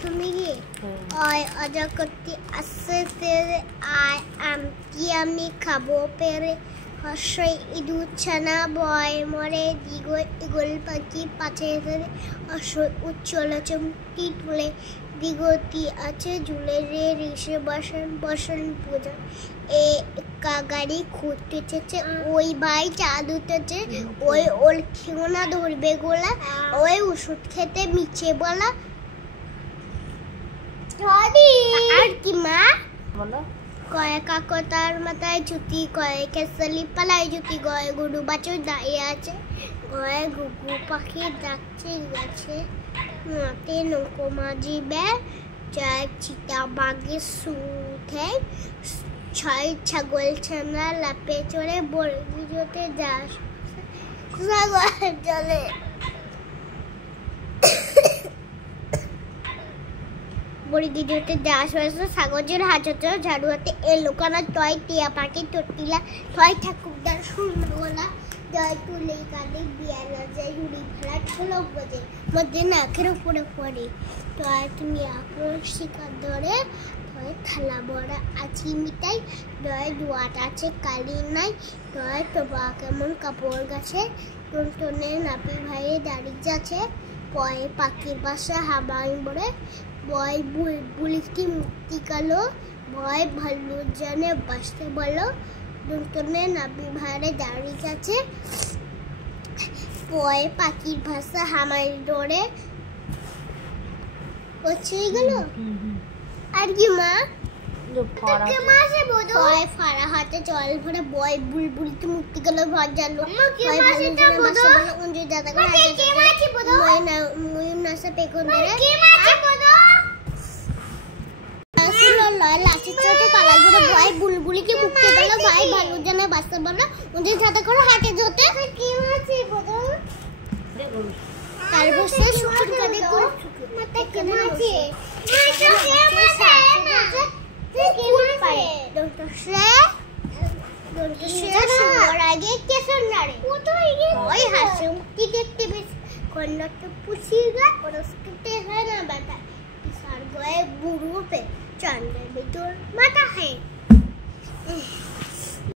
তুমি কি ওই অজগরটি আস্তে আস্তে আমি খাবো পেরে হর্ষই ইঁদুর ছানা বয় মরে ইগল পাখি পাছে হর্ষই উচ্চল চমকি তুলে দিগতি আছে ঝুলে রে ঋষে বসন পূজা এ গাড়ি খুঁজতেছে ওই ভাই চাঁদ উঠেছে ওই ওর খেওনা ধরবে গোলা ওই ওষুধ খেতে মিছে বলা আর কি মা বলো কয় কাকতার মাথায় জুতি কয় কেসালি পালায় জুতি গয় গরু বাছুর দাঁড়িয়ে আছে গয় ঘুঘু পাখি ডাকছে গেছে মাতে নৌকো মাঝি বেড় চার চিতা বাঘে সুঠে ছয় ছাগল ছানা লাপে চড়ে বর্গিজতে যাস জলে বর্গিজতে যাস হয়েছে সাগজের হাজত ঝাড়ু হাতে এলোকানা টয় টিয়া পাখি টটিলা টয় ঠাকুরদার সুন্দরগোলা জয় তুলে কাঁদে বিয়ালা যায় রুড়ি ভেড়া ঠোলো বোঝে মধ্যে নাকের উপরে পড়ে টয় তুমি আক্রোশ শিকার ধরে টয় থালা বড়া আছি মিটাই টয় দোয়াট আছে কালি নাই টয় তোবা কেমন কাপড় গাছে টনটনে নাপি ভাইয়ে দাঁড়িয়ে যাচ্ছে পয়ে পাখির বাসা হাবাই বড়ে বয় বুলিটি মুক্তি কালো ভয় ভালো জানে বাঁচতে বলো টনটনে নাপি ভাইয়ে দাঁড়িয়ে আছে পয়ে পাখির ভাষা হামাই ডরে হয়ে গেল আর কি মা ফাড়া হাতে জল ভরে বয় বুলবুলিতে মুক্তি গেল ভর জানলো বুলবুলিকে মুক্তি গেল ভাই ভালো জানে বাঁচতে বললো ওদের সাথে করে হাতে ধরতে তারপর সে শুকুর কাঁদে করে মাথা কেমন আছে আগে কেসন নাড়ে ওই হাসি মুক্তি দেখতে বেশ কন্যাটা পুষিয়ে গা পরস্কৃতে হয় না বাতা পিসার গয়ে বুড়ো পে চন্দ্রের ভিতর মাথা হয়